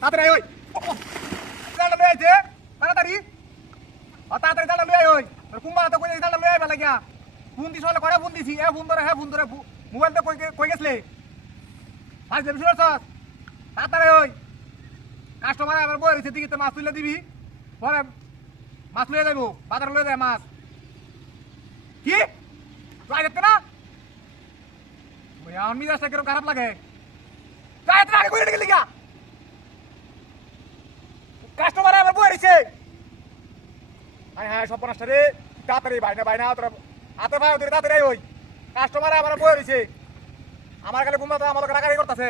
তাড়াতাড়ি ওই জালটা লই আইছে তাড়াতাড়ি তাড়াতাড়ি জালটা লই আই ওই কুম্বা তো কই জালটা লই আইবা লাগিয়া ফোন দিছ হলে করে ফোন দিছি ফোন ধরে মোবাইল তো কই গেছলে আজ দেবি শুনছস তাড়াতাড়ি ওই কাস্টমার আবার বই রইছে দিকে মাছ তুলে দিবি পরে মাছ লয়ে যাইবো বাজার লয়ে যায় মাছ কি তুই দেখতে না আমার মিজাজটা কিরকম খারাপ লাগে যাইতে না আগে কই গেলি গা কাস্টমার আবার বই রইছে হ্যাঁ সব নষ্ট রে তাড়াতাড়ি বাইনা তোর হাতে ভাই ওদের তাড়াতাড়ি ওই কাস্টমার আবার বই রইছে আমার কাছে ঘুমাতে আমার কাটাকাটি করতেছে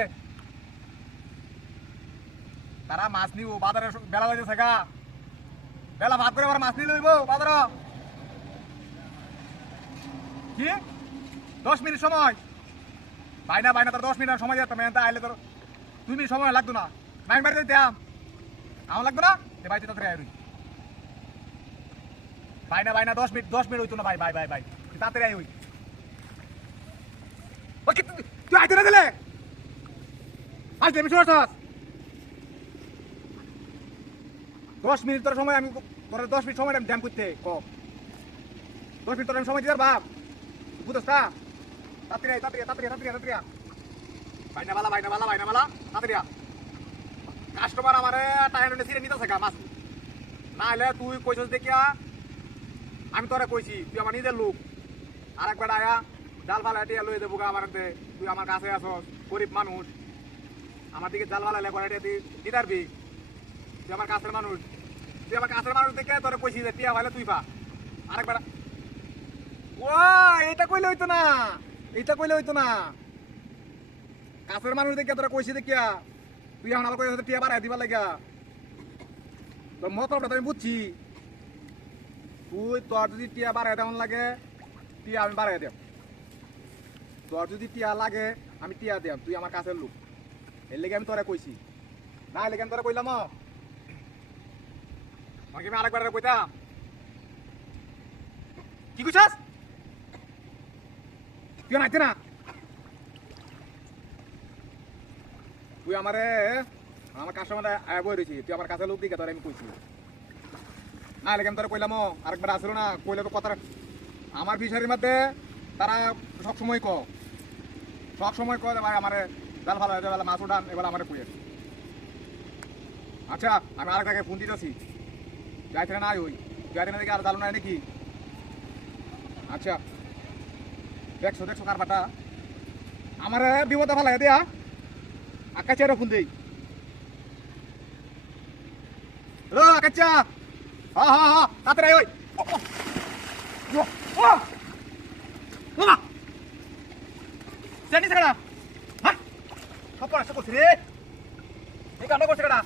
তারা মাছ নিব বাজারে বেলা হয়েছে গা বেলা ভাত করে আবার মাছ নিয়ে লইব বাজার কি 10 মিনিট সময় বাইনা তোর 10 মিনিট সময় যেতাম আইলে তোর 2 মিনিট সময় লাগতো না মাইক মারি দিতাম আমার লাগতো না এ ভাই তুই তাড়াতাড়ি আয় বাইনা 10 মিনিট হইতো না ভাই তুই তাড়াতাড়ি আয় ওই তুই আইতে না দিলে আজ দেবি শুনছস 10 মিনিট তোর সময় আমি তোর 10 মিনিট সময় ড্যাম করতে ক 10 মিনিট তোর আমি সময় দিতে বাপ বুঝছস না তাড়াতাড়ি বাইনা বালা তাড়াতাড়ি কাস্টমার আমারে টাইম সিরে নিতেছে গা মাছ না হলে তুই কইছস দেখিয়া আমি তোরে কইছি তুই আমার নিজের লোক আরেকবার আয়া জাল ফালা টিয়া লই দেবো গা আমার তুই আমার কাছে আসস গরিব মানুষ আমার দিকে জাল ফালা লেখা টিয়া দিতে পারবি তুই আমার কাছের মানুষ দেখে তোরে কইছি যে টিয়া ফাইলে তুই পা আরেকবার ও এটা কইলে হইতো না কাছের মানুষ দেখে তোরা কইছি দেখিয়া তুই এখন আমার কই টিয়া বাড়াই দিবার লাগিয়া তোর মতলবটা আমি বুঝছি তুই তোর যদি টিয়া বাড়াই দেওয়ান লাগে টিয়া আমি বাড়াই দেব তোর যদি টিয়া লাগে আমি টিয়া দেব তুই আমার কাছের লোক এর লেগে আমি তোরা কইছি না লেগে আমি তোরা কইলাম আমাকে আমি আরেকবার কইতাম কি কইছাস তুই নাইতে না তুই আমার কাস্টমার আয় বই রয়েছি তুই আমার কাছে লোক দিকে তোর আমি কইছি না লেগে আমি তোরা কইলাম আরেকবার আসলো না কইলে তো কথা আমার ফিশারির মধ্যে তারা সবসময় ভাই আমার জাল ভালো হয়ে যাবে মাছ উঠান এবার আমার কুয়ে আচ্ছা আমি আরেকটাকে ফোন দিতেছি যাইতে না ওই যাইতে না দেখি আর জাল নাই নাকি আচ্ছা দেখছো কারবাটা আমার বিপদে ভালো দেয়া আকাশে ফোন দেই আকাশা হ্যাঁ তাড়াতাড়ি ওই জানি সেটা হ্যাঁ সব পড়াশোনা করছি রে এই কান্না করছে কেটা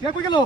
কে কই গেল